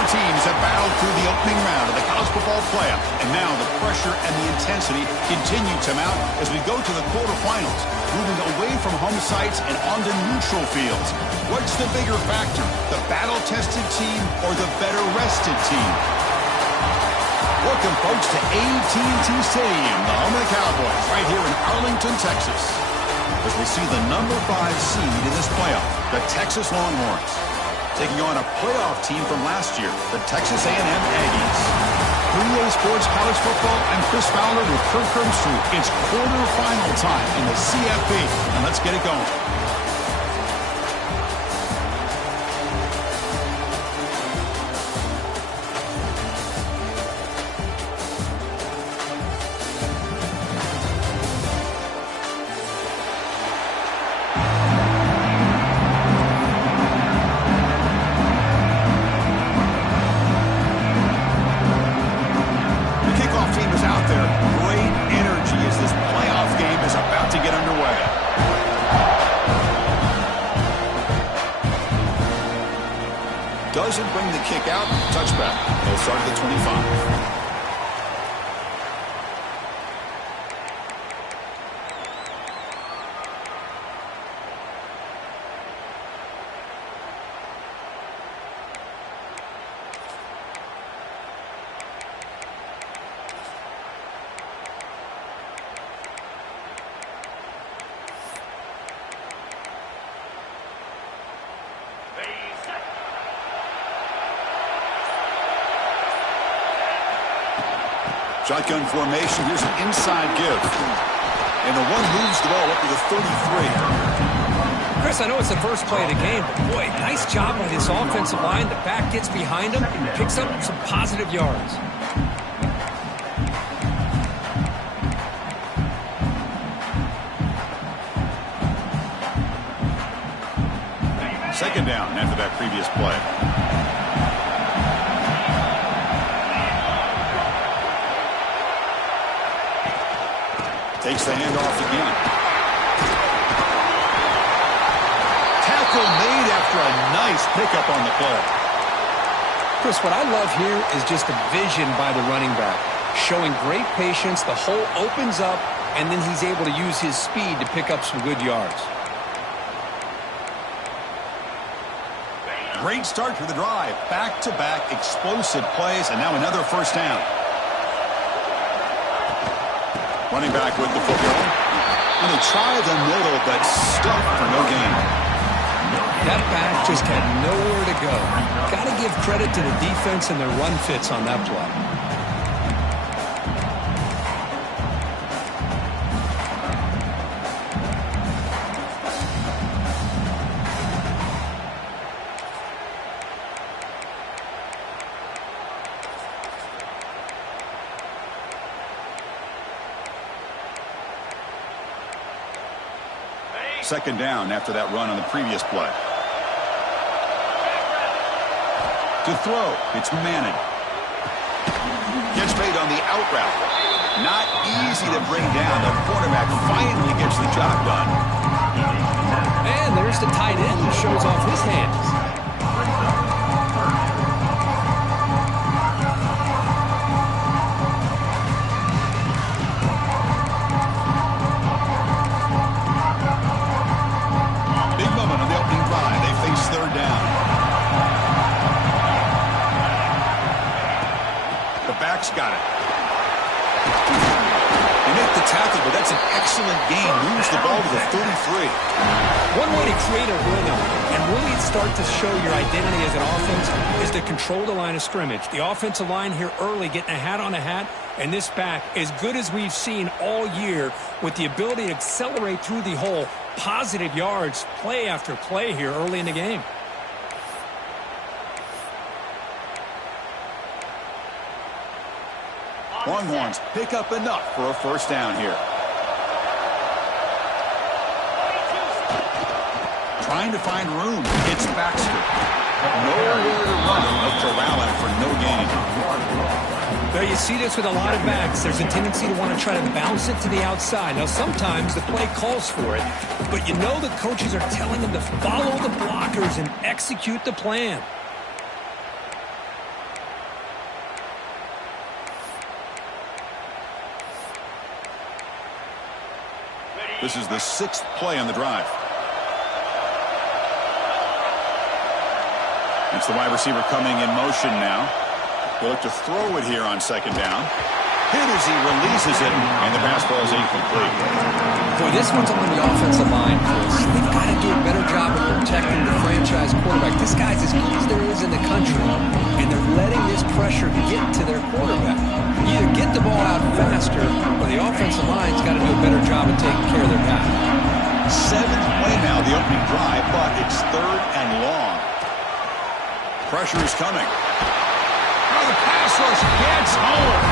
Four teams have battled through the opening round of the college football playoff, and now the pressure and the intensity continue to mount as we go to the quarterfinals, moving away from home sites and onto neutral fields. What's the bigger factor, the battle-tested team or the better-rested team? Welcome, folks, to AT&T Stadium, the home of the Cowboys, right here in Arlington, Texas, as we see the number 5 seed in this playoff, the Texas Longhorns, taking on a playoff team from last year, the Texas A&M Aggies. For EA Sports College Football, I'm Chris Fowler with Kirk Herbstreit. It's quarterfinal time in the CFP, and let's get it going. Doesn't bring the kick out. Touchback. They'll start at the 25. Shotgun formation. Here's an inside give. And the one moves the ball up to the 33. Chris, I know it's the first play of the game, but boy, nice job by this offensive line. The back gets behind him and picks up some positive yards. Second down after that previous play. Takes the handoff again. Tackle made after a nice pickup on the play. Chris, what I love here is just the vision by the running back. Showing great patience, the hole opens up, and then he's able to use his speed to pick up some good yards. Great start to the drive. Back-to-back explosive plays, and now another first down. Running back with the football. And they try the middle, but stuffed for no gain. That back just had nowhere to go. Got to give credit to the defense and their run fits on that play. Second down after that run on the previous play. To throw, it's Manning. Gets made on the out route. Not easy to bring down. The quarterback finally gets the job done. And there's the tight end who shows off his hands. Third down. The back's got it. They make the tackle, but that's an excellent gain. Moves the ball to the 33. One way to create a rhythm and really start to show your identity as an offense is to control the line of scrimmage. The offensive line here early getting a hat on a hat, and this back, as good as we've seen all year, with the ability to accelerate through the hole. Positive yards, play after play here early in the game. Longhorns pick up enough for a first down here. Trying to find room. It's Baxter. Nowhere to run. A corral for no gain. There you see this with a lot of backs. There's a tendency to want to try to bounce it to the outside. Now, sometimes the play calls for it, but you know the coaches are telling them to follow the blockers and execute the plan. This is the 6th play on the drive. It's the wide receiver coming in motion now. He'll look to throw it here on 2nd down. Hit as he releases it, and the pass ball is incomplete. Boy, this one's on the offensive line, Chris. They've got to do a better job of protecting the franchise quarterback. This guy's as good as there is in the country, and they're letting this pressure get to their quarterback. Either get the ball out faster, or the offensive line's got to do a better job of taking care of their guy. 7th play now, the opening drive, but it's 3rd and long. Pressure is coming. Oh, the pass rush gets home.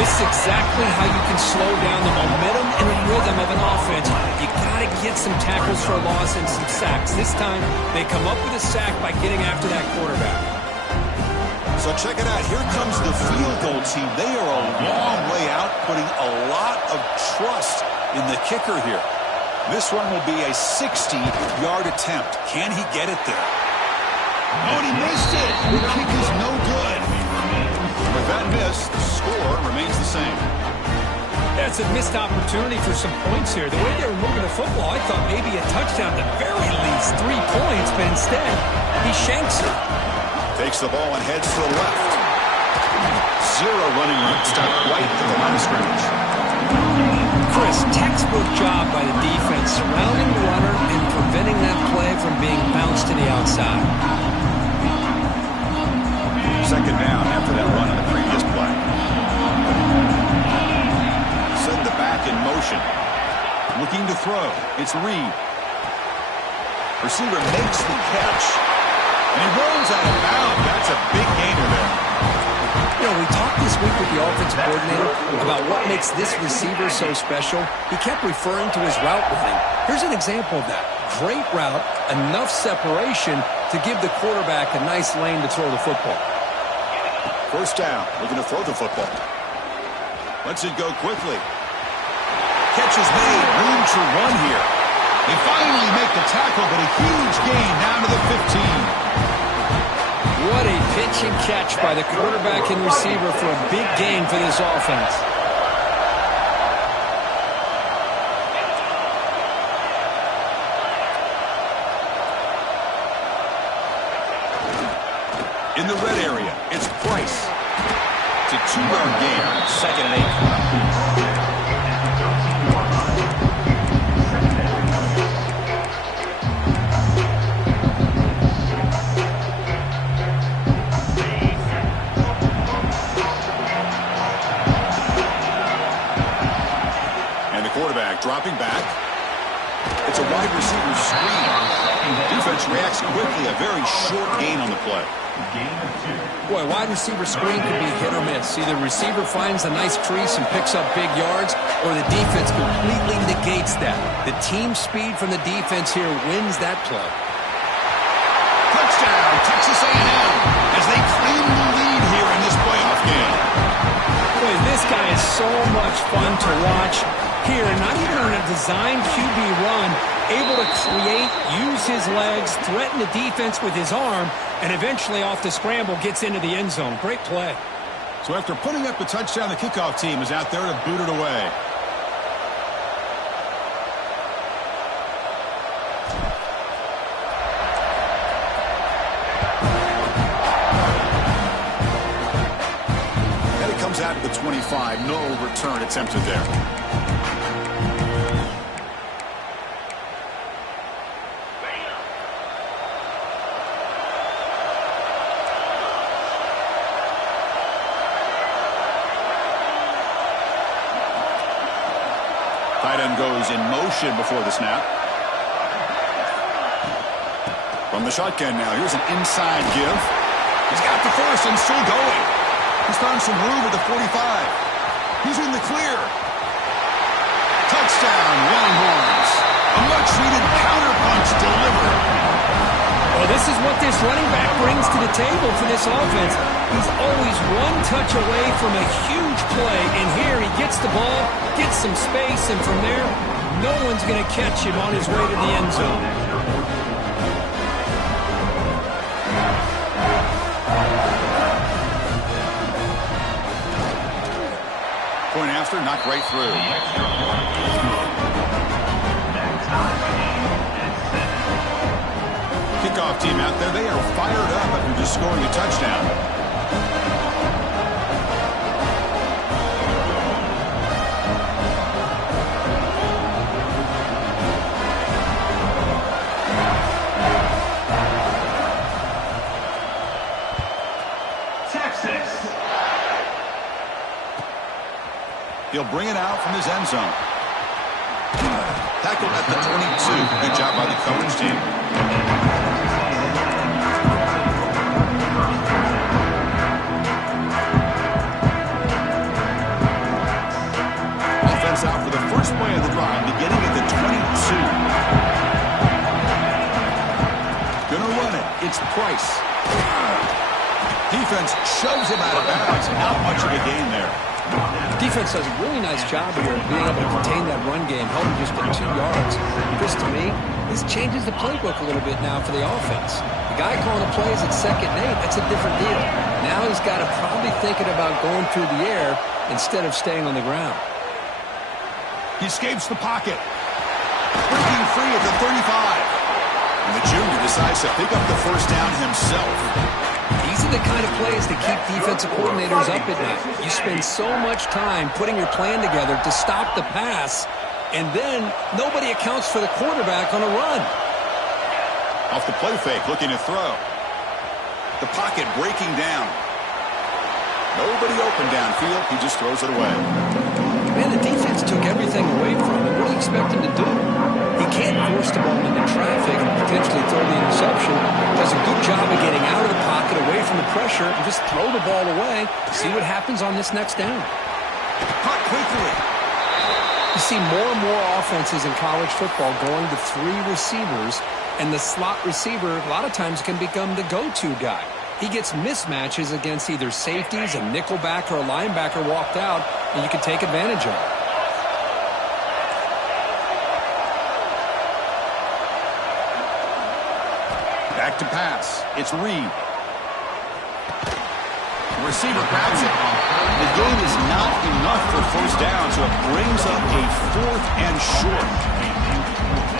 This is exactly how you can slow down the momentum and the rhythm of an offense. You got to get some tackles for a loss and some sacks. This time, they come up with a sack by getting after that quarterback. So check it out. Here comes the field goal team. They are a long way out, putting a lot of trust in the kicker here. This one will be a 60-yard attempt. Can he get it there? Oh, and he missed it. The kick is no good. With that miss, the score remains the same. That's a missed opportunity for some points here. The way they were moving the football, I thought maybe a touchdown, at the very least 3 points, but instead, he shanks it. Takes the ball and heads to the left. 0 running room, stopped right at the line of scrimmage. Chris, textbook job by the defense, surrounding the runner and preventing that play from being bounced to the outside. 2nd down after that run on the previous play. Send the back in motion. Looking to throw. It's Reed. Receiver makes the catch. And he rolls out of bounds. That's a big gainer there. You know, we talked this week with the offensive coordinator about what makes this receiver so special. He kept referring to his route running. Here's an example of that. Great route, enough separation to give the quarterback a nice lane to throw the football. 1st down, looking to throw the football. Lets it go quickly. Catch is made, room to run here. They finally make the tackle, but a huge gain down to the 15. What a pitch and catch by the quarterback and receiver for a big gain for this offense. In the red area, it's Price. It's a 2-yard gain, 2nd and 8. And the quarterback dropping back. It's a wide receiver screen. Defense reacts quickly, a very short gain on the play. Boy, wide receiver screen can be hit or miss. Either receiver finds a nice crease and picks up big yards, or the defense completely negates that. The team speed from the defense here wins that play. Touchdown, Texas A&M, as they claim the lead here in this playoff game. Boy, this guy is so much fun to watch. Here, not even on a designed QB run, able to create, use his legs, threaten the defense with his arm, and eventually off the scramble gets into the end zone. Great play. So after putting up the touchdown, the kickoff team is out there to boot it away. And it comes out at the 25. No return attempted there. Tight end goes in motion before the snap. From the shotgun now, here's an inside give. He's got the first and still going. He's found some room at the 45. He's in the clear. Touchdown, Longhorns. A much-needed counterpunch delivered. Well, this is what this running back brings to the table for this offense. He's always one touch away from a huge play, and here he gets the ball, gets some space, and from there, no one's going to catch him on his way to the end zone. Point after, knocked right through. kickoff team out there. They are fired up after just scoring a touchdown. He'll bring it out from his end zone. Tackled at the 22. Good job by the coverage team. Offense out for the first play of the drive, beginning at the 22. Gonna run it. It's Price. Defense shoves him out of bounds. Not much of a gain there. Defense does a really nice job here of being able to contain that run game, held him just at 2 yards. Chris, to me, this changes the playbook a little bit now for the offense. The guy calling the plays at 2nd and 8, that's a different deal. Now he's got to probably thinking about going through the air instead of staying on the ground. He escapes the pocket. Breaking free at the 35. And the junior decides to pick up the first down himself. These are the kind of plays that keep defensive coordinators up at night. You spend so much time putting your plan together to stop the pass, and then nobody accounts for the quarterback on a run. Off the play fake, looking to throw. The pocket breaking down. Nobody open downfield. He just throws it away. Man, the defense took everything away from him. What do you expect him to do? He can't force the ball into traffic and potentially throw the interception. Does a good job of getting out of the pocket, away from the pressure, and just throw the ball away. See what happens on this next down. Caught quickly. You see more and more offenses in college football going to 3 receivers, and the slot receiver a lot of times can become the go-to guy. He gets mismatches against either safeties, a nickelback, or a linebacker walked out, and you can take advantage of it. Back to pass. It's Reed. The receiver grabs it. The game is not enough for first down, so it brings up a 4th and short.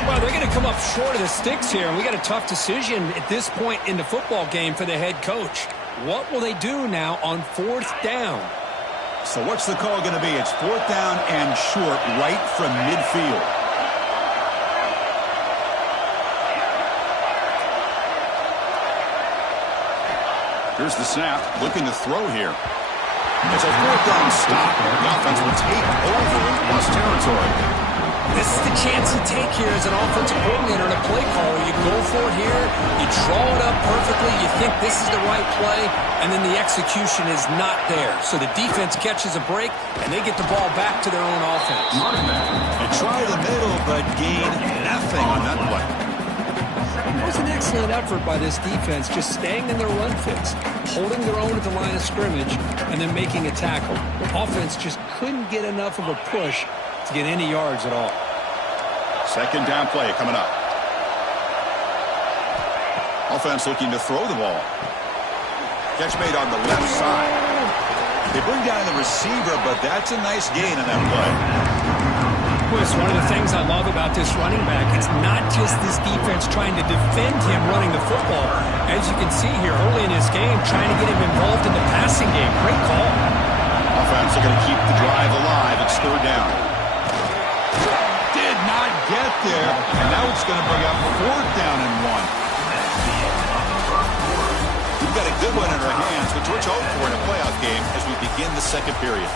Well, they're going to come up short of the sticks here, and we got a tough decision at this point in the football game for the head coach. What will they do now on 4th down? So what's the call going to be? It's 4th down and short right from midfield. Here's the snap, looking to throw here. It's a 4th down stop. The offense will take over in plus territory. This is the chance you take here as an offensive coordinator and a play caller. You go for it here, you draw it up perfectly, you think this is the right play, and then the execution is not there. So the defense catches a break, and they get the ball back to their own offense. And try the middle, but gain nothing on that play. It was an excellent effort by this defense, just staying in their run fits, holding their own at the line of scrimmage, and then making a tackle. The offense just couldn't get enough of a push to get any yards at all. 2nd down play coming up. Offense looking to throw the ball. Catch made on the left side. They bring down the receiver, but that's a nice gain on that play. It's one of the things I love about this running back. It's not just this defense trying to defend him running the football. As you can see here early in his game, trying to get him involved in the passing game. Great call. Offense are going to keep the drive alive. It's 3rd down. Did not get there, and now it's going to bring up 4th down and 1. We've got a good one in our hands, which we're hoping for in a playoff game as we begin the 2nd period.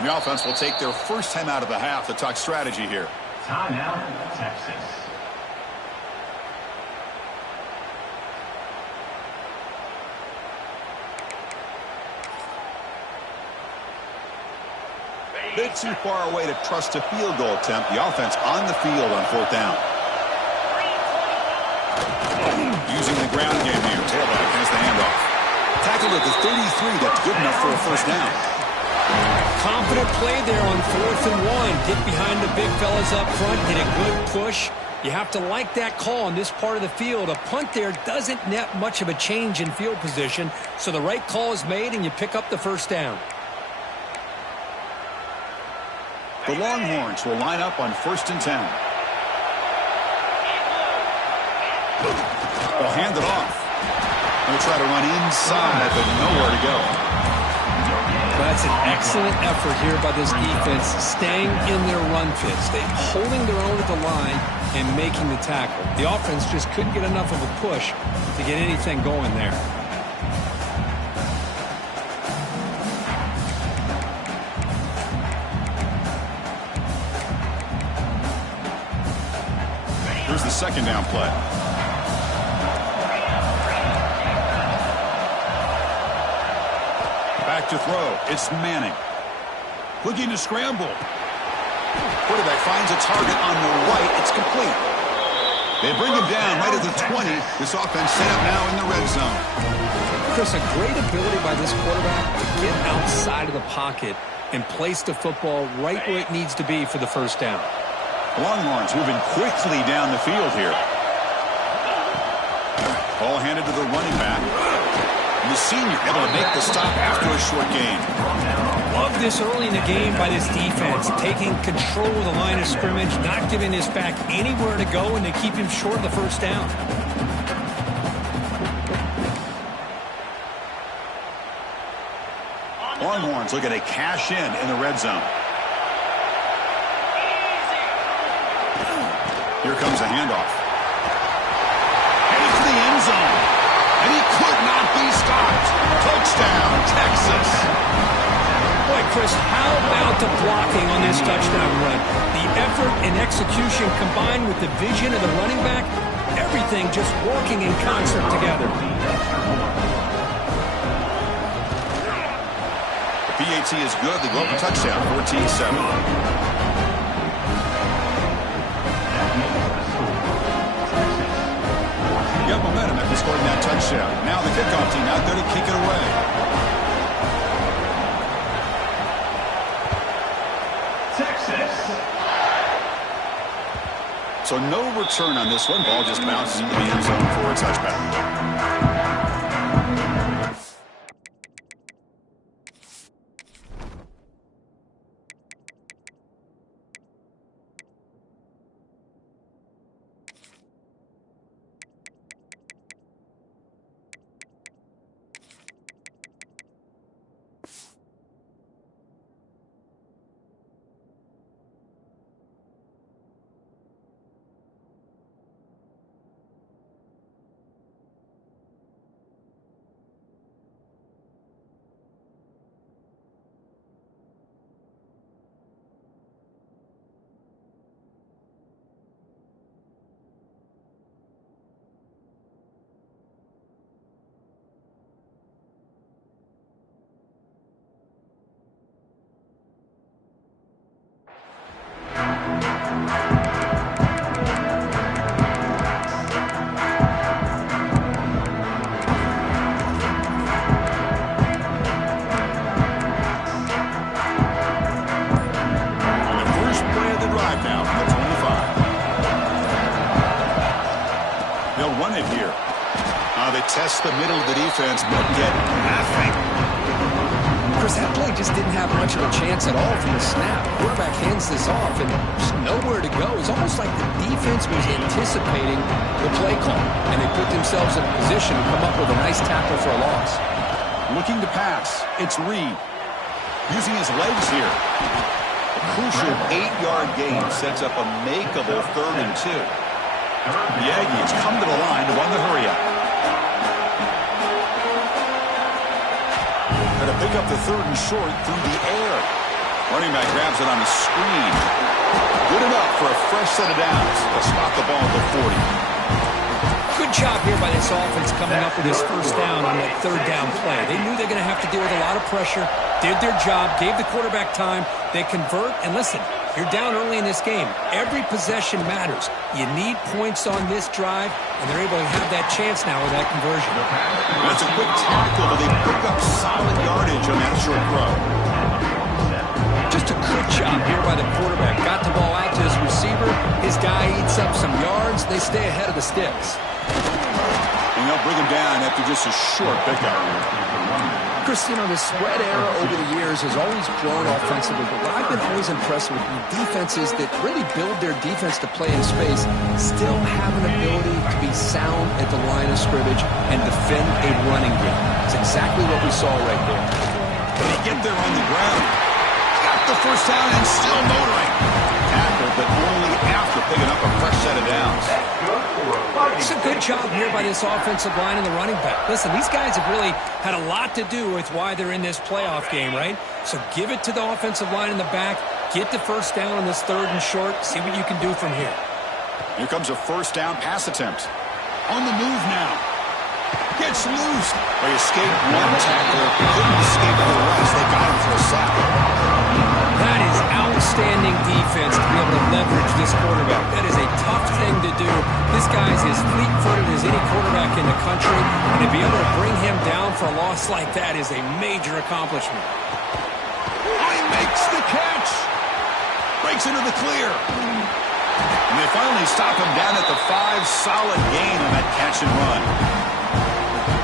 The offense will take their first time out of the half to talk strategy here. Timeout, Texas. Bit too far away to trust a field goal attempt. The offense on the field on 4th down. Using the ground game here. Tailback has the handoff. Tackled at the 33. That's good enough for a first down. Confident play there on 4th and 1. Get behind the big fellas up front. Get a good push. You have to like that call in this part of the field. A punt there doesn't net much of a change in field position, so the right call is made and you pick up the first down. The Longhorns will line up on 1st and 10. They'll hand it off. They'll try to run inside, but nowhere to go. That's an excellent effort here by this defense, staying in their run fits. They're holding their own at the line and making the tackle. The offense just couldn't get enough of a push to get anything going there. Here's the 2nd down play. Back to throw. It's Manning. Looking to scramble. Quarterback finds a target on the right. It's complete. They bring him down right at the 20. This offense set up now in the red zone. Chris, a great ability by this quarterback to get outside of the pocket and place the football right where it needs to be for the first down. Longhorns moving quickly down the field here. Ball handed to the running back. And the senior able to make the stop after a short gain. Love this early in the game by this defense, taking control of the line of scrimmage, not giving this back anywhere to go, and they keep him short of the first down. Longhorns looking to cash in the red zone. Here comes a handoff. Headed to the end zone. And he could not be stopped. Touchdown, Texas. Boy, Chris, how about the blocking on this touchdown run? The effort and execution combined with the vision of the running back, everything just working in concert together. The PAT is good. They go up a touchdown, 14-7. Got momentum after scoring that touchdown. Now the kickoff team out there to kick it away. Texas. So no return on this one. Ball just bounces into the end zone for a touchback. Test the middle of the defense, but get nothing. Chris, that play just didn't have much of a chance at all from the snap. Quarterback hands this off, and there's nowhere to go. It's almost like the defense was anticipating the play call, and they put themselves in a position to come up with a nice tackle for a loss. Looking to pass. It's Reed. Using his legs here. A crucial 8-yard gain sets up a makeable 3rd and 2. The Aggies come to the line to run the hurry-up. Going to pick up the 3rd and short through the air. Running back grabs it on the screen. Good enough for a fresh set of downs. They'll spot the ball at the 40. Good job here by this offense coming up with this first down on that 3rd down play. They knew they're going to have to deal with a lot of pressure, did their job, gave the quarterback time. They convert, and listen, you're down early in this game. Every possession matters. You need points on this drive, and they're able to have that chance now with that conversion. That's a quick tackle, but they pick up solid yardage on that short throw. Just a good job here by the quarterback. Got the ball out to his receiver. His guy eats up some yards. They stay ahead of the sticks. And they'll bring him down after just a short pickup. Chris, you know, the spread era over the years has always grown offensively, but what I've been always impressed with defenses that really build their defense to play in space still have an ability to be sound at the line of scrimmage and defend a running game. It's exactly what we saw right there. They get there on the ground. Got the first down and still motoring. Tackled, but only after picking up a fresh set of downs. It's a good job here by this offensive line and the running back. Listen, these guys have really had a lot to do with why they're in this playoff game, right? So give it to the offensive line in the back. Get the first down on this 3rd and short. See what you can do from here. Here comes a first down pass attempt. On the move now. Gets loose. They escaped one tackler. Couldn't escape the rest. They got him for a sack. That is outstanding defense to be able to leverage this quarterback. That is a tough thing to do. This guy's as fleet-footed as any quarterback in the country, and to be able to bring him down for a loss like that is a major accomplishment. He makes the catch. Breaks into the clear. And they finally stop him down at the 5. Solid gain on that catch and run.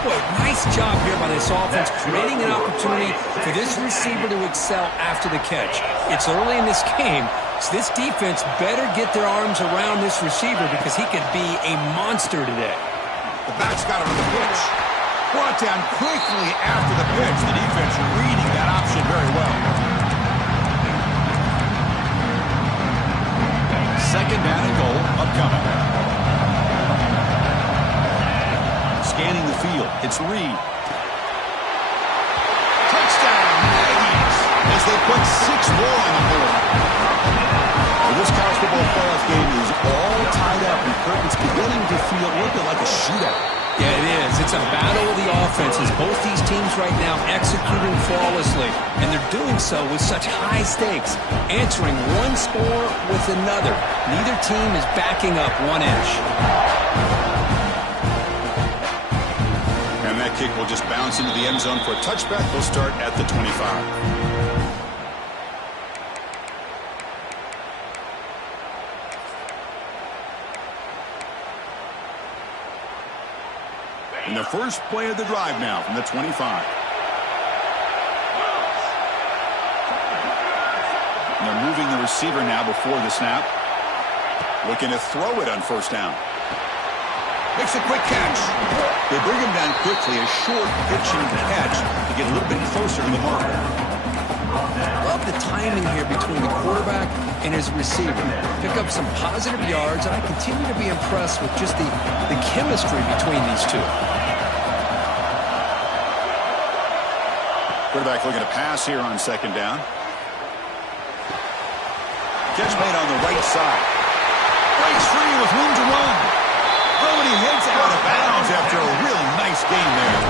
Boy, nice job here by this offense, creating an opportunity for this receiver to excel after the catch. It's early in this game, so this defense better get their arms around this receiver because he could be a monster today. The back's got him on the pitch. Brought down quickly after the pitch. The defense reading that option very well. 2nd down and goal upcoming. Scanning the field, it's Reed. Touchdown, Aggies, as they put 6 more on the board. Well, this college football playoff game is all tied up, and it's beginning to feel a little bit like a shootout. Yeah, it is. It's a battle of the offenses. Both these teams right now executing flawlessly, and they're doing so with such high stakes, answering one score with another. Neither team is backing up 1 inch. And that kick will just bounce into the end zone for a touchback. They'll start at the 25. And the first play of the drive now from the 25. And they're moving the receiver now before the snap. Looking to throw it on first down. Makes a quick catch. They bring him down quickly. A short pitching catch to get a little bit closer to the mark. Love the timing here between the quarterback and his receiver. Pick up some positive yards, and I continue to be impressed with just the chemistry between these two. Quarterback looking to pass here on 2nd down. Catch made on the right side. Breaks free with room to run. Oh, and he heads out of bounds after a really nice game there.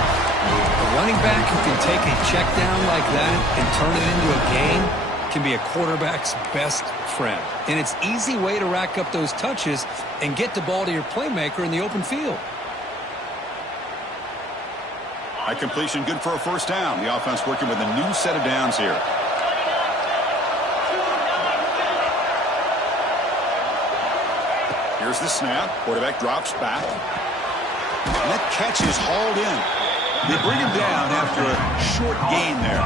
A running back who can take a check down like that and turn it into a gain can be a quarterback's best friend. And it's an easy way to rack up those touches and get the ball to your playmaker in the open field. High completion, good for a first down. The offense working with a new set of downs here. Here's the snap. Quarterback drops back. And that catch is hauled in. They bring him down after a short gain there.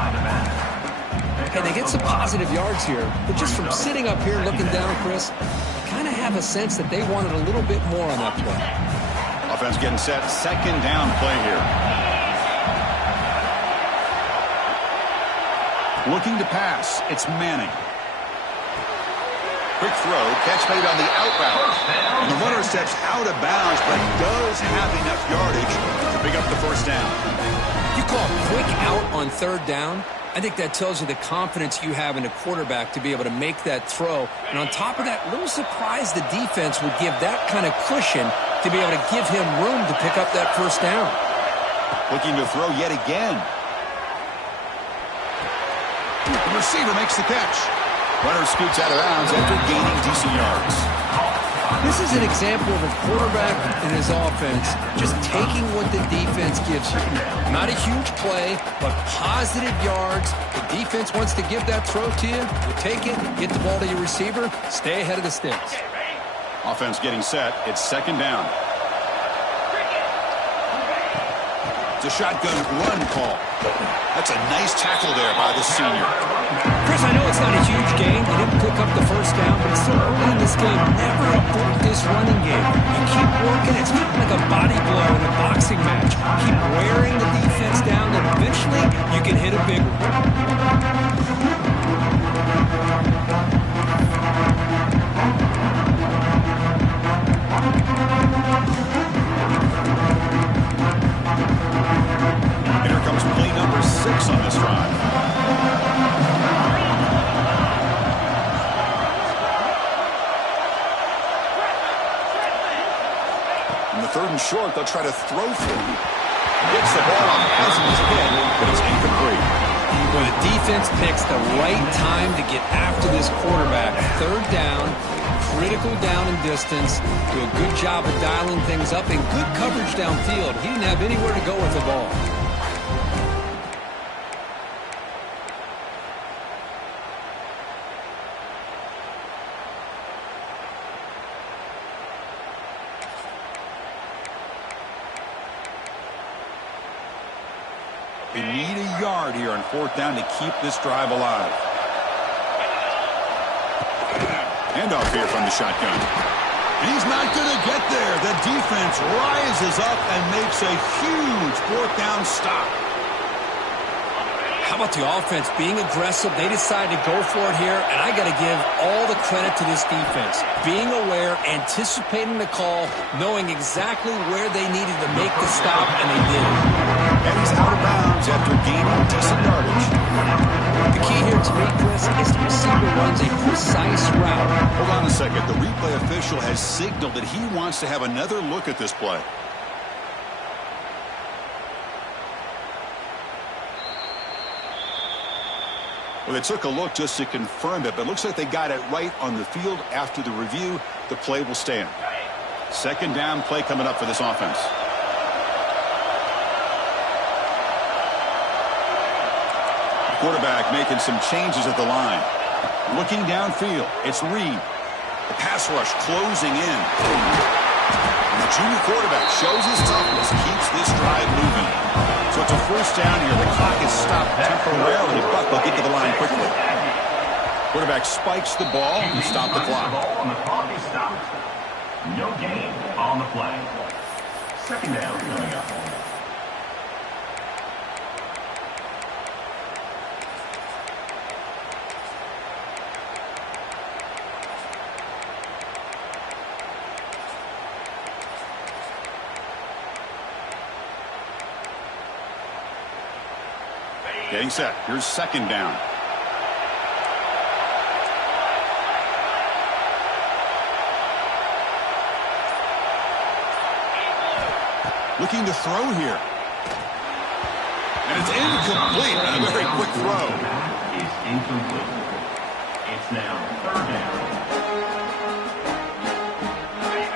And they get some positive yards here. But just from sitting up here looking down, Chris, I kind of have a sense that they wanted a little bit more on that play. Offense getting set. 2nd down play here. Looking to pass. It's Manning. Quick throw, catch made on the out route. And the runner steps out of bounds, but does have enough yardage to pick up the first down. You call quick out on 3rd down. I think that tells you the confidence you have in a quarterback to be able to make that throw. And on top of that, a little surprised the defense would give that kind of cushion to be able to give him room to pick up that first down. Looking to throw yet again. The receiver makes the catch. Runner scoots out of bounds after gaining decent yards. This is an example of a quarterback and his offense just taking what the defense gives you. Not a huge play, but positive yards. The defense wants to give that throw to you. You take it, get the ball to your receiver, stay ahead of the sticks. Offense getting set. It's second down. It's a shotgun run call. That's a nice tackle there by the senior. Chris, I know it's not a huge gain. They didn't pick up the first down, but it's still early in this game. Never abort this running game. You keep working. It's kind of like a body blow in a boxing match. Keep wearing the defense down, and eventually you can hit a big one. Here comes play number 6 on this drive. In the 3rd and short, they'll try to throw for him. Gets the ball on Hasen's head, but it's incomplete. Well, the defense picks the right time to get after this quarterback. 3rd down, critical down and distance. Do a good job of dialing things up and good coverage downfield. He didn't have anywhere to go with the ball. They need a yard here on 4th down to keep this drive alive. Handoff here from the shotgun. He's not going to get there. The defense rises up and makes a huge 4th down stop. How about the offense being aggressive? They decided to go for it here, and I got to give all the credit to this defense. Being aware, anticipating the call, knowing exactly where they needed to make the stop, and they did it. And he's out of bounds after gaining decent yardage. The key here to me, Chris, is the receiver runs a precise route. Hold on a second. The replay official has signaled that he wants to have another look at this play. Well, they took a look just to confirm it, but it looks like they got it right on the field. After the review, the play will stand. 2nd down play coming up for this offense. Quarterback making some changes at the line. Looking downfield, it's Reed. The pass rush closing in. And the junior quarterback shows his toughness, keeps this drive moving. So it's a 1st down here. The clock is stopped temporarily, but they'll get to the line quickly. Quarterback spikes the ball and stops the clock. On the clock is stopped. No gain on the play. 2nd down coming up. Getting set. Here's 2nd down. Looking to throw here. And it's incomplete. A very quick throw. Is incomplete. It's now 3rd down.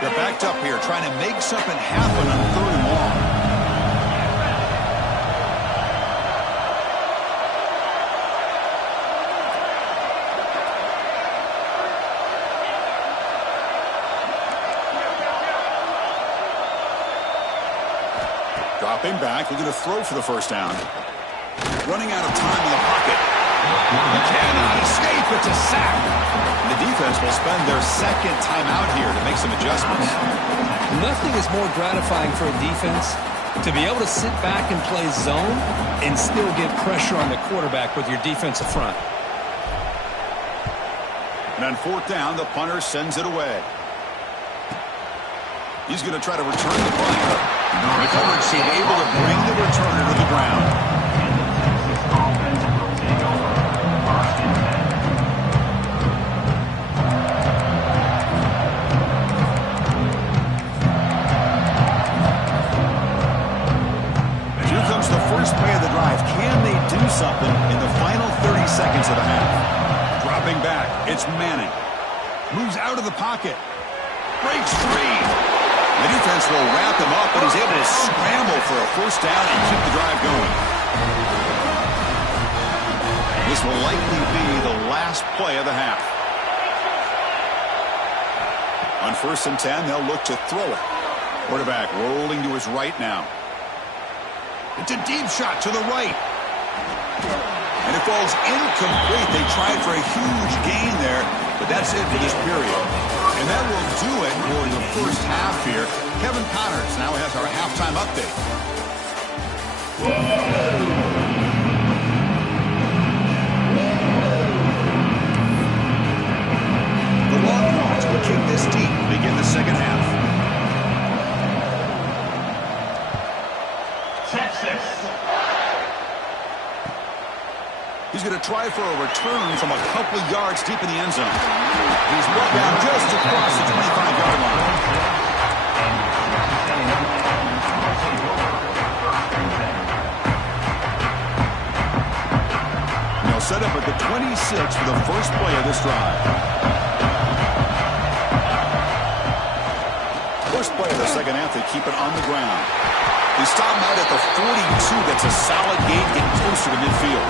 They're backed up here trying to make something happen on 3rd and long. Dropping back, looking to throw for the 1st down. Running out of time in the pocket. He cannot escape. It's a sack. And the defense will spend their 2nd timeout here to make some adjustments. Nothing is more gratifying for a defense to be able to sit back and play zone and still get pressure on the quarterback with your defensive front. And on 4th down, the punter sends it away. He's going to try to return the punt. The coverage team able to bring the returner to the ground. And the Texas offense will take over. 1st and 10. Here comes the first play of the drive. Can they do something in the final 30 seconds of the half? Dropping back, it's Manning. Moves out of the pocket. breaks free. The defense will wrap him up, but he's able to scramble for a first down and keep the drive going. This will likely be the last play of the half. On 1st and 10, they'll look to throw it. Quarterback rolling to his right now. It's a deep shot to the right. And it falls incomplete. They tried for a huge gain there, but that's it for this period. And that will do it for the first half here. Kevin Connors now has our halftime update. The Longhorns will kick this deep to begin the second half. Texas. He's going to try for a return from a couple of yards deep in the end zone. He's brought down just across the 25-yard line. They'll set up at the 26 for the first play of this drive. First play of the second half, they keep it on the ground. They stop him out at the 42. That's a solid gain, getting closer to midfield.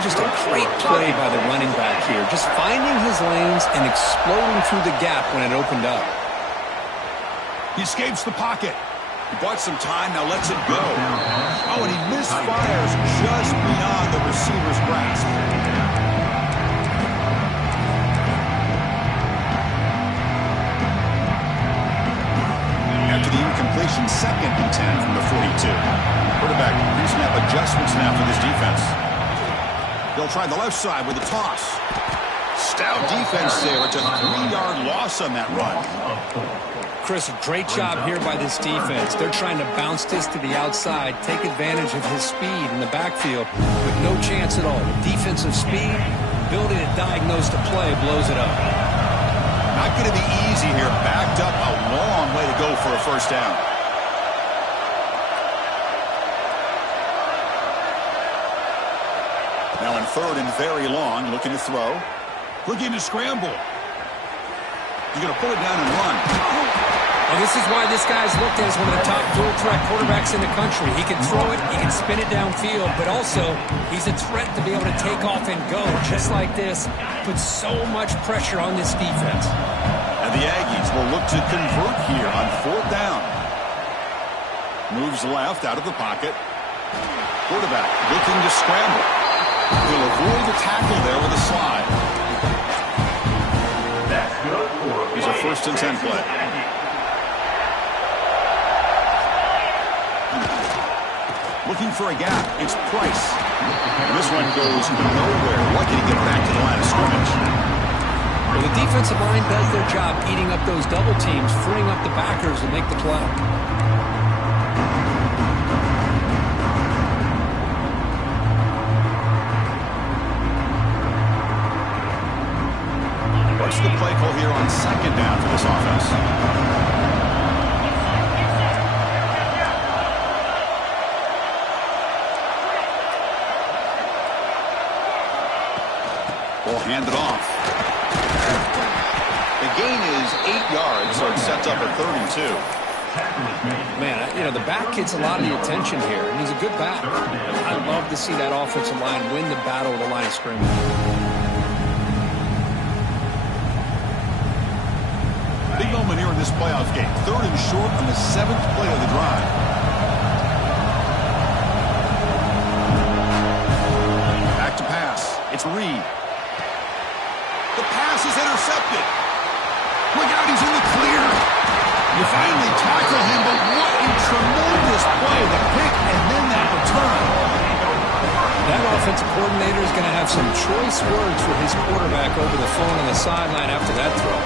Just a great play by the running back here. Just finding his lanes and exploding through the gap when it opened up. He escapes the pocket. He bought some time, now lets it go. Oh, and he misfires just beyond the receiver's grasp. After the incompletion, 2nd and 10 from the 42. Quarterback pre-snap adjustments now for this defense. They'll try the left side with a toss. Stout defense there. It's a 3-yard loss on that run. Chris, great job here by this defense. They're trying to bounce this to the outside, take advantage of his speed in the backfield, with no chance at all. Defensive speed, ability to diagnose the play, blows it up. Not going to be easy here. Backed up a long way to go for a first down. Now in 3rd and very long, looking to throw. Looking to scramble. He's going to pull it down and run. Well, this is why this guy's looked at as one of the top dual-threat quarterbacks in the country. He can throw it, he can spin it downfield, but also he's a threat to be able to take off and go. Just like this, puts so much pressure on this defense. And the Aggies will look to convert here on 4th down. Moves left out of the pocket. Quarterback looking to scramble. He'll avoid the tackle there with a slide. That's good for He's a 1st and 10 play. Looking for a gap. It's Price. And this one goes nowhere. Lucky to get back to the line of scrimmage. Well, the defensive line does their job eating up those double teams, freeing up the backers to make the play. What's the play call here on 2nd down for this offense? Ball handed off. The gain is 8 yards, so it sets up a 3rd and 2. Man, you know, the back gets a lot of the attention here, and he's a good back. I love to see that offensive line win the battle of the line of scrimmage. Big moment here in this playoff game. 3rd and short on the 7th play of the drive. Back to pass. It's Reed. The pass is intercepted. Look out, he's in the clear. You finally tackle him, but what a tremendous play. The pick and then that return. That offensive coordinator is going to have some choice words for his quarterback over the phone on the sideline after that throw.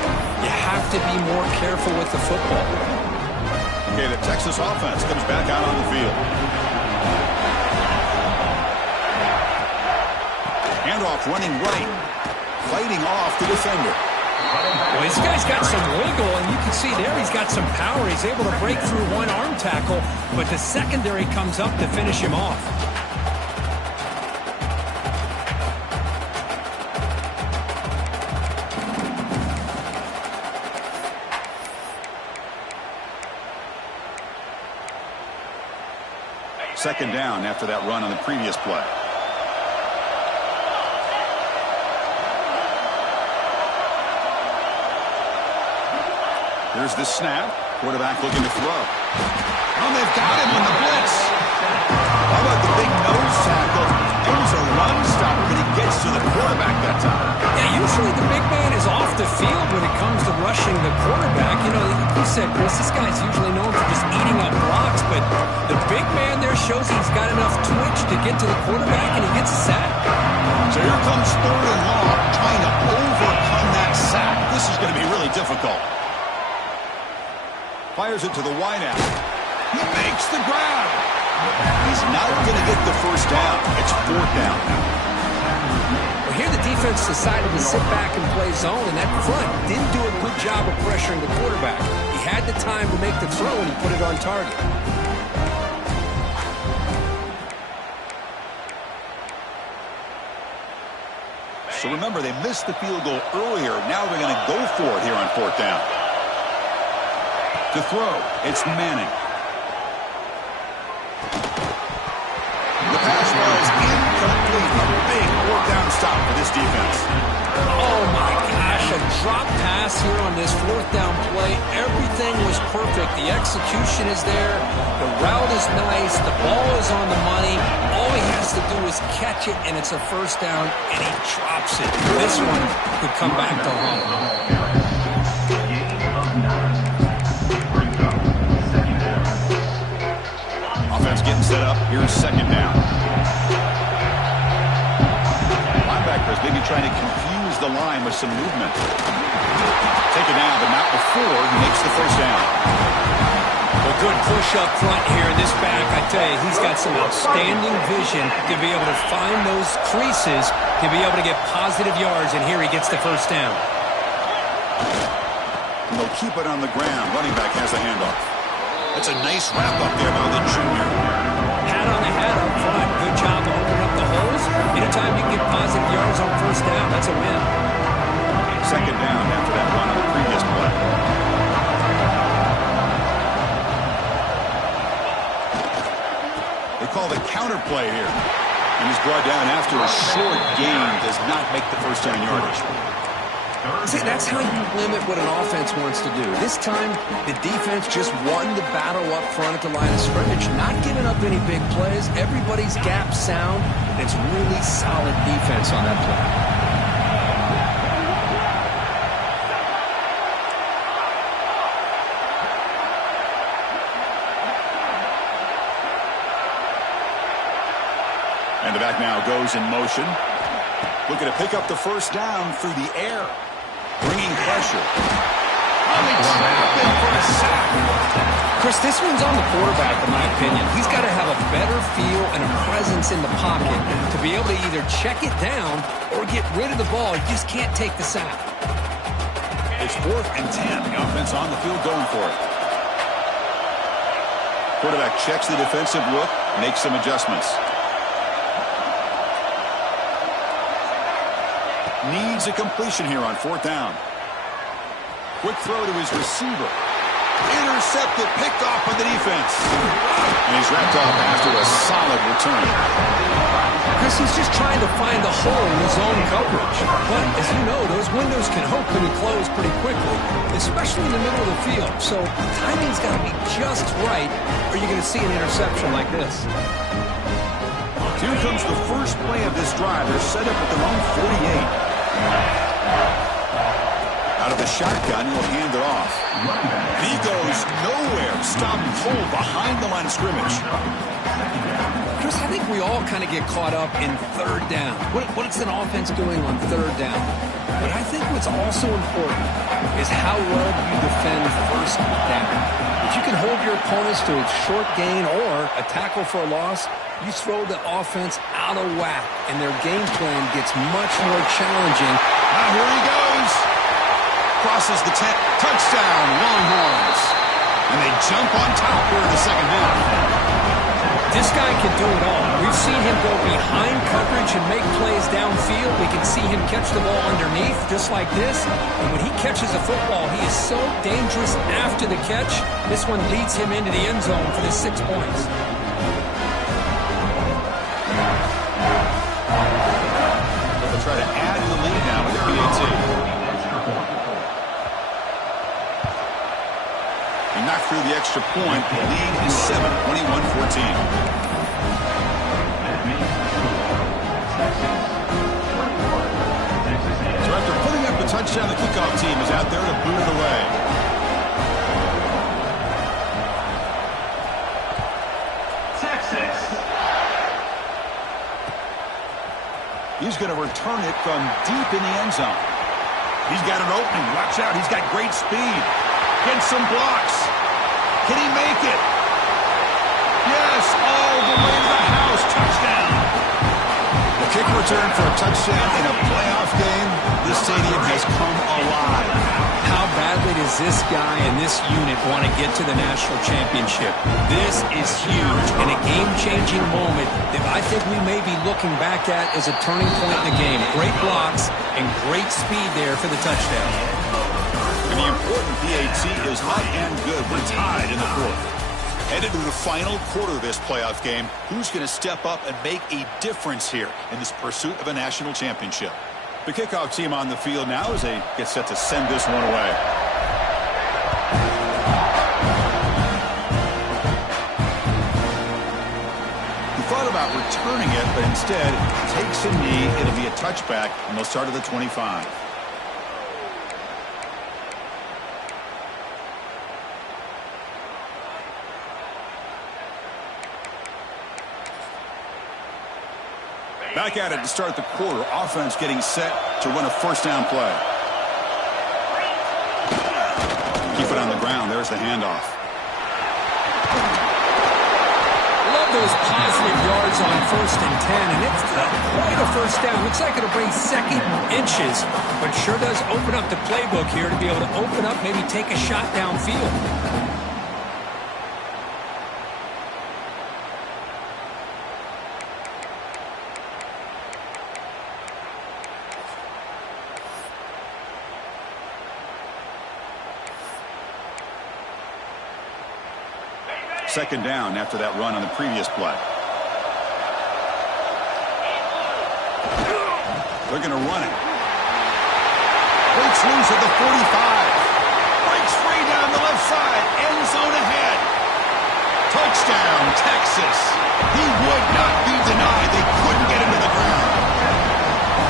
You have to be more careful with the football. Okay, the Texas offense comes back out on the field. Handoff running right. Fighting off the defender. Well, this guy's got some wiggle, and you can see there he's got some power. He's able to break through one arm tackle, but the secondary comes up to finish him off. Second down after that run on the previous play. Here's the snap. Quarterback looking to throw. Oh, they've got him on the blitz. How about the big nose tackle? There's a run stopper, but he gets to the quarterback that time. Yeah, usually the big man is off the field when it comes to rushing the quarterback. You know, like you said, Chris, this guy's usually known for just eating up blocks, but the big man there shows he's got enough twitch to get to the quarterback, and he gets a sack. So here comes 3rd and long, trying to overcome that sack. This is going to be really difficult. Fires it to the wideout. He makes the grab. He's not going to get the first down. It's 4th down. Well, here the defense decided to sit back and play zone, and that front didn't do a good job of pressuring the quarterback. He had the time to make the throw, and he put it on target. So remember, they missed the field goal earlier. Now they're going to go for it here on 4th down. To throw, it's Manning. The pass was incomplete. A big 4th down stop for this defense. Oh, my gosh, a drop pass here on this 4th down play. Everything was perfect. The execution is there. The route is nice. The ball is on the money. All he has to do is catch it, and it's a 1st down, and he drops it. This one could come back to home. Offense getting set up. Here's 2nd down. Linebackers maybe trying to confuse the line with some movement. Take it down, but not before he makes the 1st down. A good push up front here in this back. I tell you, he's got some outstanding vision to be able to find those creases, to be able to get positive yards, and here he gets the 1st down. And they'll keep it on the ground. Running back has the handoff. That's a nice wrap up there by the junior. Hat on the hat up front. Good job to open up the holes. Anytime you can get positive yards on 1st down, that's a win. 2nd down after that run on the previous play. They call the counter play here. And he's brought down after a short gain. Does not make the 1st down yardage. See, that's how you limit what an offense wants to do. This time, the defense just won the battle up front at the line of scrimmage, not giving up any big plays. Everybody's gap sound. It's really solid defense on that play. And the back now goes in motion. Looking to pick up the 1st down through the air. Bringing pressure. For a sack. Chris, this one's on the quarterback, in my opinion. He's got to have a better feel and a presence in the pocket to be able to either check it down or get rid of the ball. You just can't take the sack. It's 4th and 10. The offense on the field going for it. Quarterback checks the defensive look, makes some adjustments. Needs a completion here on 4th down. Quick throw to his receiver. Intercepted, picked off by the defense. And he's wrapped up after a solid return. Chris, he's just trying to find a hole in his own coverage. But, as you know, those windows can open and close pretty quickly, especially in the middle of the field. So timing's got to be just right, or you're going to see an interception like this. Here comes the first play of this drive. They're set up at their own 48. Out of the shotgun, he'll hand it off. And he goes nowhere. Stop cold behind the line of scrimmage. Chris, I think we all kind of get caught up in 3rd down. What's an offense doing on 3rd down? But I think what's also important is how well you defend 1st down. If you can hold your opponents to a short gain or a tackle for a loss, you throw the offense out of whack, and their game plan gets much more challenging. Now here he goes. Crosses the 10. Touchdown, Longhorns. And they jump on top here in the 2nd half. This guy can do it all. We've seen him go behind coverage and make plays downfield. We can see him catch the ball underneath, just like this. And when he catches a football, he is so dangerous after the catch. This one leads him into the end zone for the 6 points. extra point. The lead is 7, 21-14. So after putting up a touchdown, the kickoff team is out there to boot it away. Texas. He's going to return it from deep in the end zone. He's got an opening. Watch out. He's got great speed. Gets some blocks. Can he make it? Yes, all the way to the house. Touchdown. The kick return for a touchdown in a playoff game. This stadium has come alive. How badly does this guy and this unit want to get to the national championship? This is huge and a game-changing moment that I think we may be looking back at as a turning point in the game. Great blocks and great speed there for the touchdown. And the important PAT is up and good. We're tied in the fourth. Headed to the final quarter of this playoff game. Who's going to step up and make a difference here in this pursuit of a national championship? The kickoff team on the field now as they get set to send this one away. He thought about returning it, but instead takes a knee. It'll be a touchback, and they'll start at the 25. Back at it to start the quarter. Offense getting set to run a first down play. Keep it on the ground. There's the handoff. Love those positive yards on 1st and 10, and it's quite a first down. Looks like it'll bring second inches, but sure does open up the playbook here to be able to open up, maybe take a shot downfield. Second down after that run on the previous play. They're going to run it. Breaks loose at the 45. Breaks free down the left side. End zone ahead. Touchdown, Texas. He would not be denied. They couldn't get him to the ground.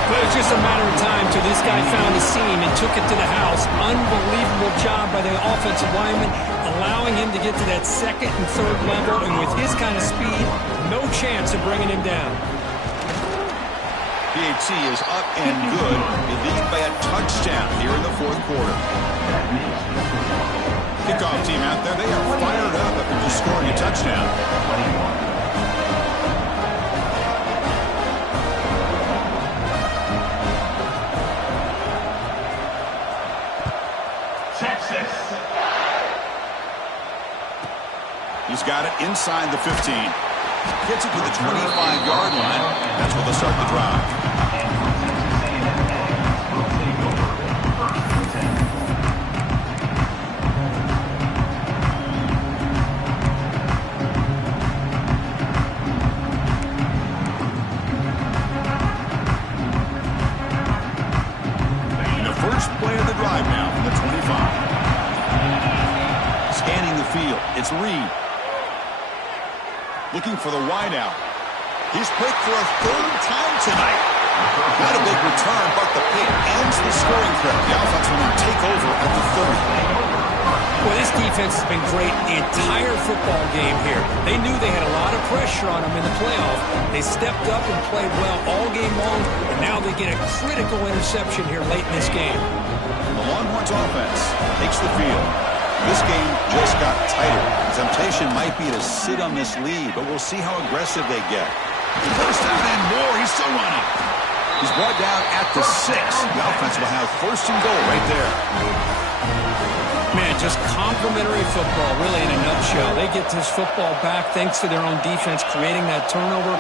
But it was just a matter of time till this guy found a seam and took it to the house. Unbelievable job by the offensive lineman, allowing him to get to that second and third level. And with his kind of speed, no chance of bringing him down. PAT is up and good. They lead by a touchdown here in the fourth quarter. Kickoff team out there, they are fired up after just scoring a touchdown. He's got it inside the 15. Gets it to the 25-yard line. That's where they'll start the drive. And the first play of the drive now from the 25. Scanning the field. It's Reed. Looking for the wideout. He's picked for a third time tonight. Not a big return, but the pick ends the scoring threat. The offense will now take over at the 30. Well, this defense has been great the entire football game here. They knew they had a lot of pressure on them in the playoff. They stepped up and played well all game long, and now they get a critical interception here late in this game. The Longhorns offense takes the field. This game just got tighter. The temptation might be to sit on this lead, but we'll see how aggressive they get. First down and more. He's still running. He's brought down at the 6. The offense will have first and goal right there. Man, just complimentary football, really, in a nutshell. They get this football back thanks to their own defense, creating that turnover,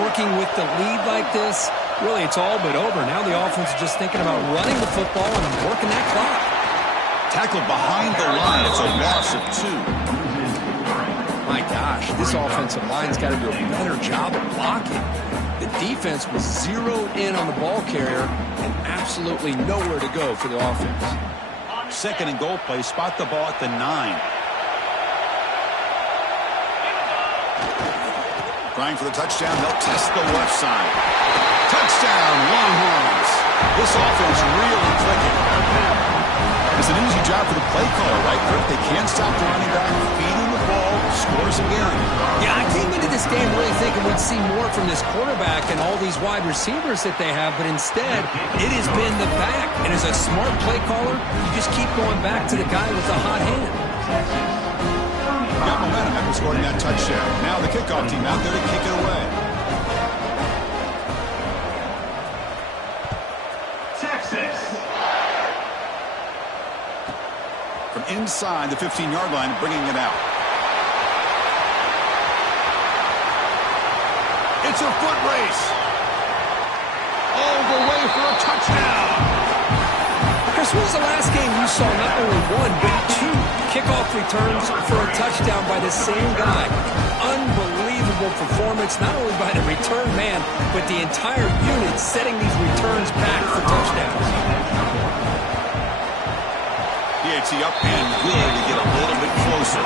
working with the lead like this. Really, it's all but over. Now the offense is just thinking about running the football and working that clock. Tackled behind the line. It's a loss of 2. My gosh, this offensive line's got to do a better job of blocking. The defense was zeroed in on the ball carrier and absolutely nowhere to go for the offense. Second and goal play. Spot the ball at the 9. Trying for the touchdown. They'll test the left side. Touchdown, Longhorns. This offense really clicking. It's an easy job for the play caller, right, Kirk? They can't stop the running back, feeding the ball, scores again. Yeah, I came into this game really thinking we'd see more from this quarterback and all these wide receivers that they have, but instead, it has been the back. And as a smart play caller, you just keep going back to the guy with the hot hand. Got momentum after scoring that touchdown. Now the kickoff team out there to kick it away. Texas. From inside the 15-yard line, bringing it out. It's a foot race. All the way for a touchdown. Chris, when was the last game you saw not only one, but two kickoff returns for a touchdown by the same guy? Unbelievable performance, not only by the return man, but the entire unit setting these returns back for touchdowns. PAT up and good to get a little bit closer.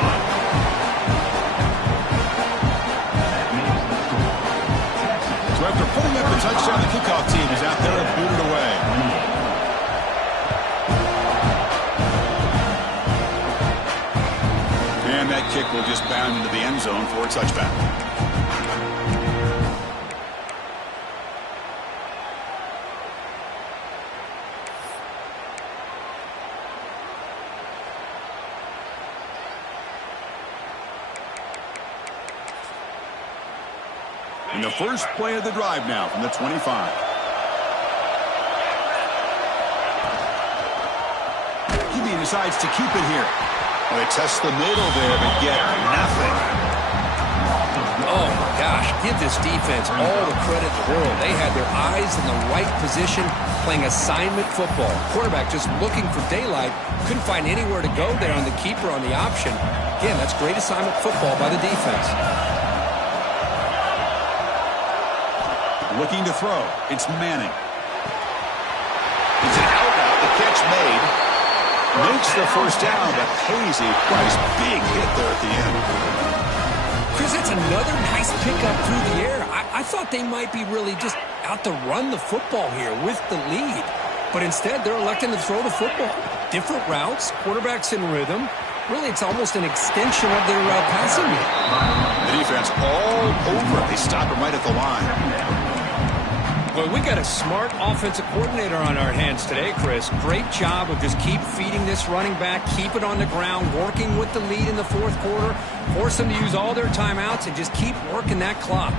So after putting up the touchdown, the kickoff team is out there and booted away. And that kick will just bound into the end zone for a touchback. In the first play of the drive now from the 25. QB decides to keep it here. Well, they test the middle there, but get nothing. Oh, my gosh. Give this defense all the credit in the world. They had their eyes in the right position playing assignment football. Quarterback just looking for daylight. Couldn't find anywhere to go there on the keeper on the option. Again, that's great assignment football by the defense. Looking to throw. It's Manning. It's an out-out. The catch made. Makes the first down, but pays a price. Big hit there at the end. Chris, that's another nice pickup through the air. I thought they might be really just out to run the football here with the lead. But instead, they're electing to throw the football. Different routes, quarterbacks in rhythm. Really, it's almost an extension of their passing game. The defense all over it. They stop him right at the line. Well, we got a smart offensive coordinator on our hands today, Chris. Great job of just keep feeding this running back, keep it on the ground, working with the lead in the fourth quarter, force them to use all their timeouts, and just keep working that clock.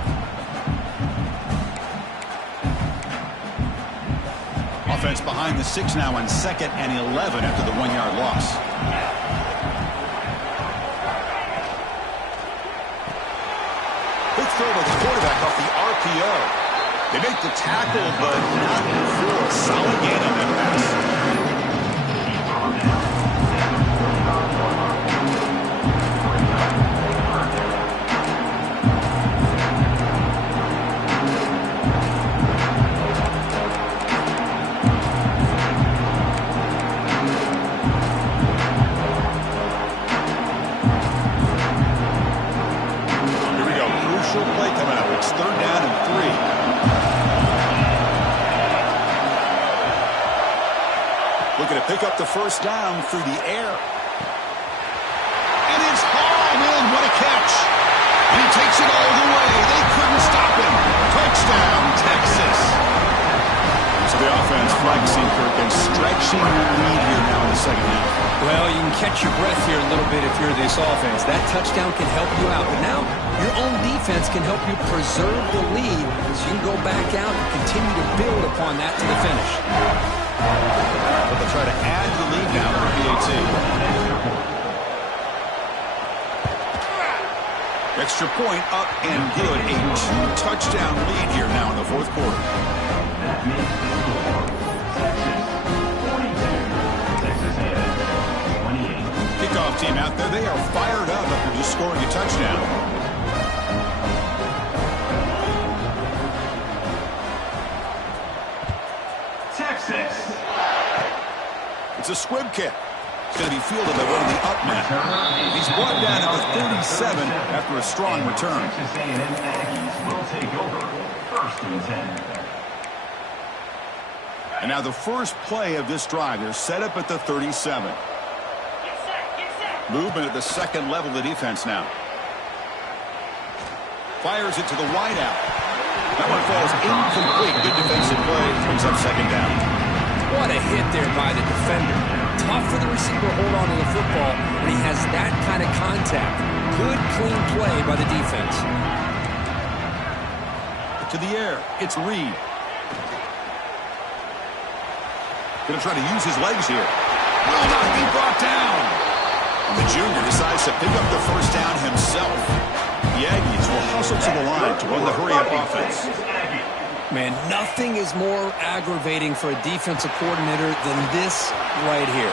Offense behind the 6 now on 2nd and 11 after the 1-yard loss. Quick throw by the quarterback off the RPO. They make the tackle, but not before a solid gain on that pass. Here we go. Crucial play coming up. It's 3rd down and 3. Looking to pick up the first down through the air. And it's hauled in. What a catch. And he takes it all the way. They couldn't stop him. Touchdown, Texas. So the offense flexing, Kirk, and stretching the lead here now in the second half. Well, you can catch your breath here a little bit if you're this offense. That touchdown can help you out. But now your own defense can help you preserve the lead so you can go back out and continue to build upon that to the finish. But they'll try to add the lead now for PAT. Extra point up and good. A 2-touchdown lead here now in the fourth quarter. Kickoff team out there. They are fired up after just scoring a touchdown. Texas. It's a squib kick. going to be fielded by one of the up men. He's brought down at the 37 after a strong return. Texas A&M Aggies will take over 1st and 10. And now the first play of this drive, they're set up at the 37. Movement at the second level of the defense now. Fires it to the wideout. That one falls incomplete. Good defensive play. Brings up second down. What a hit there by the defender. Tough for the receiver to hold on to the football when he has that kind of contact. Good, clean play by the defense. To the air. It's Reed. Going to try to use his legs here. Will not be brought down. And the junior decides to pick up the first down himself. The Aggies will hustle to the line to run the hurry-up offense. Man, nothing is more aggravating for a defensive coordinator than this right here.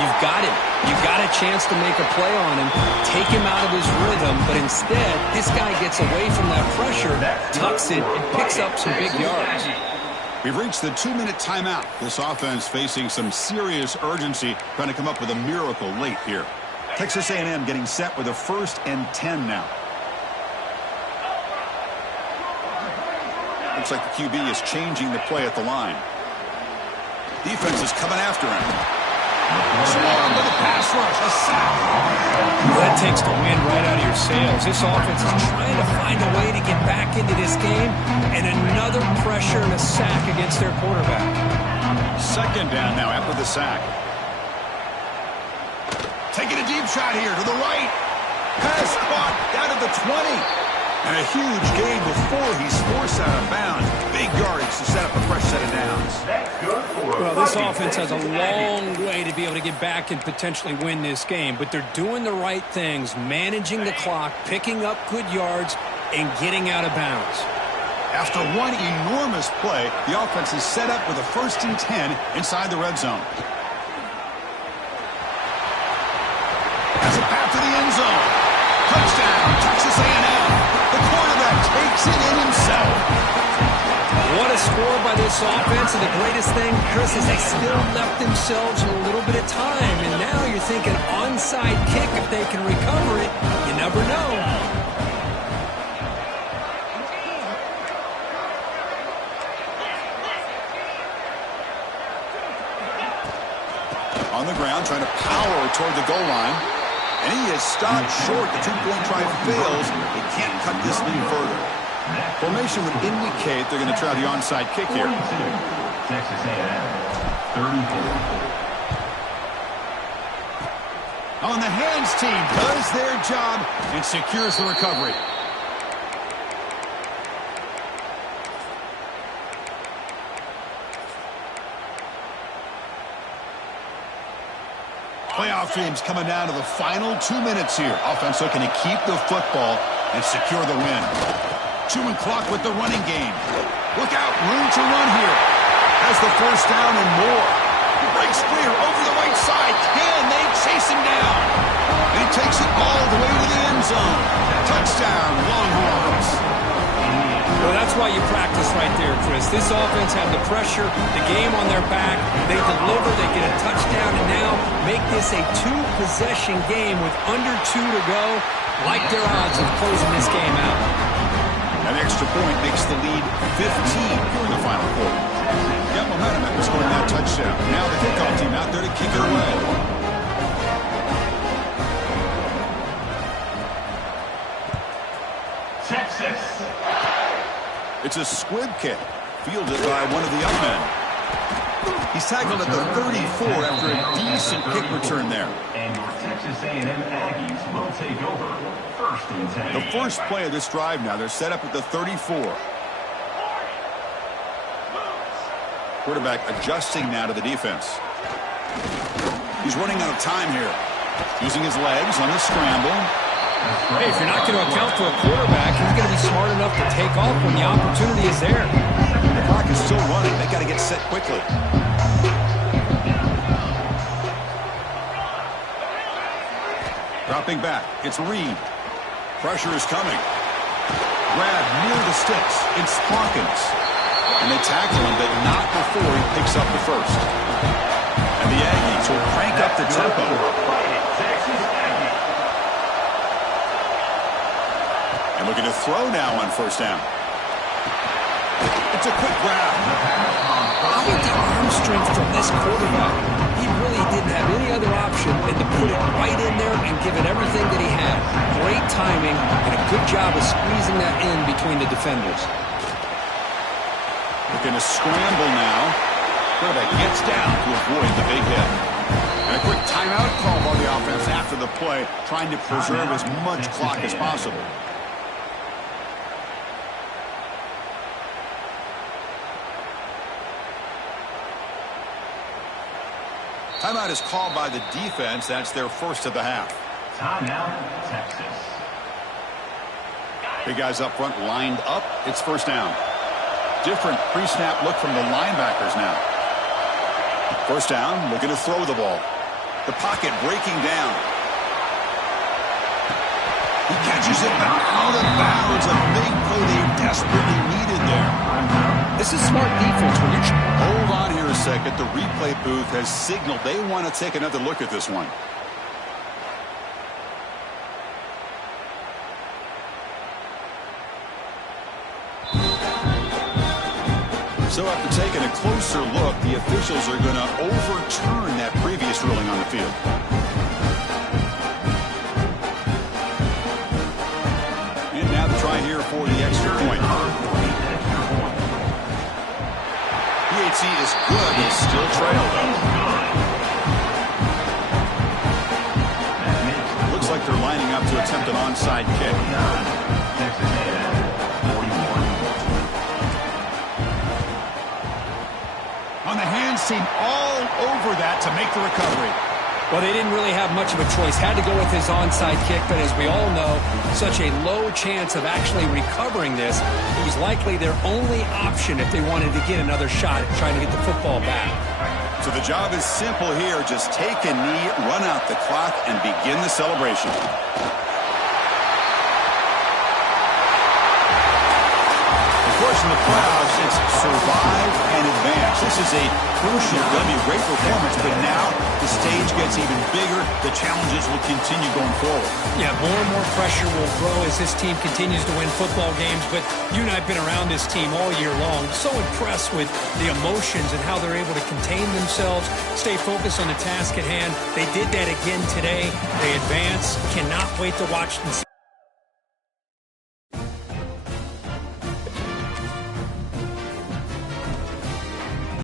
You've got him. You've got a chance to make a play on him, take him out of his rhythm, but instead, this guy gets away from that pressure, tucks it, and picks up some big yards. We've reached the 2-minute timeout. This offense facing some serious urgency, trying to come up with a miracle late here. Texas A&M getting set with a 1st and 10 now. Looks like the QB is changing the play at the line. Defense is coming after him. Swarm with a pass rush, a sack. Well, that takes the wind right out of your sails. This offense is trying to find a way to get back into this game, and another pressure and a sack against their quarterback. Second down now after the sack. Taking a deep shot here to the right. Pass caught down at the 20. And a huge gain before he's forced out of bounds. Big yardage to set up a fresh set of downs. Well, this offense has a long way to be able to get back and potentially win this game. But they're doing the right things, managing the clock, picking up good yards, and getting out of bounds. After one enormous play, the offense is set up with a 1st and 10 inside the red zone. Has a path to the end zone. Touchdown, Texas A&M. The quarterback takes it in himself. What a score by this offense. And the greatest thing, Chris, is they still left themselves a little bit of time. And now you're thinking onside kick, if they can recover it. You never know. On the ground, trying to power toward the goal line. And he is stopped short. The two-point try fails. They can't cut this lead further. Formation would indicate they're going to try the onside kick here. Texas A&M, 34. On the hands team does their job and secures the recovery. Playoff teams coming down to the final 2 minutes here. Offense looking to keep the football and secure the win. Chewing clock with the running game. Look out, room to run here. Has the first down and more. Breaks clear over the right side. Can they chase him down? And he takes it all the way to the end zone. Touchdown, Longhorns. Well, that's why you practice right there, Chris. This offense had the pressure, the game on their back. They deliver, they get a touchdown, and now make this a 2-possession game with under 2 to go. Like their odds of closing this game out. An extra point makes the lead 15 during the final quarter. Got momentum after scoring that touchdown. Now the kickoff team out there to kick it away. Texas. It's a squib kick, fielded by one of the up men. He's tackled at the 34 after a decent kick return there. And your Texas A&M Aggies will take over 1st and 10. The first play of this drive now, they're set up at the 34. Quarterback adjusting now to the defense. He's running out of time here. Using his legs on the scramble. Hey, if you're not going to account for a quarterback, he's going to be smart enough to take off when the opportunity is there. The clock is still running. They got to get set quickly. Dropping back. It's Reed. Pressure is coming. Grab near the sticks. It's Hawkins. And they tackle him, but not before he picks up the first. And the Aggies will crank up the tempo. And looking to throw now on first down. It's a quick grab. Look at the arm strength from this quarterback. He really didn't have any other option than to put it right in there and give it everything that he had. Great timing and a good job of squeezing that in between the defenders. Looking to scramble now. Quarterback gets down to avoid the big hit. And a quick timeout call by the offense after the play, trying to preserve as much clock as possible. Timeout is called by the defense. That's their first of the half. Timeout, Texas. Big guys up front lined up. It's first down. Different pre-snap look from the linebackers now. First down, looking to throw the ball. The pocket breaking down. He catches it back out of bounds. A big play they desperately needed there. This is smart defense when you're... Hold on here a second. The replay booth has signaled they want to take another look at this one. So after taking a closer look, the officials are going to overturn that previous ruling on the field. And now the try here for the extra point. PAT is good. It's still trailed, though. Looks like they're lining up to attempt an onside kick. On the hands team all over that to make the recovery. Well, they didn't really have much of a choice. Had to go with his onside kick, but as we all know, such a low chance of actually recovering this. It was likely their only option if they wanted to get another shot at trying to get the football back. So the job is simple here. Just take a knee, run out the clock, and begin the celebration. Of course, in the playoffs, it's survive and advance. This is a crucial W. Great performance, but now the stage gets even bigger. The challenges will continue going forward. Yeah, more and more pressure will grow as this team continues to win football games, but you and I have been around this team all year long. So impressed with the emotions and how they're able to contain themselves, stay focused on the task at hand. They did that again today. They advance. Cannot wait to watch and see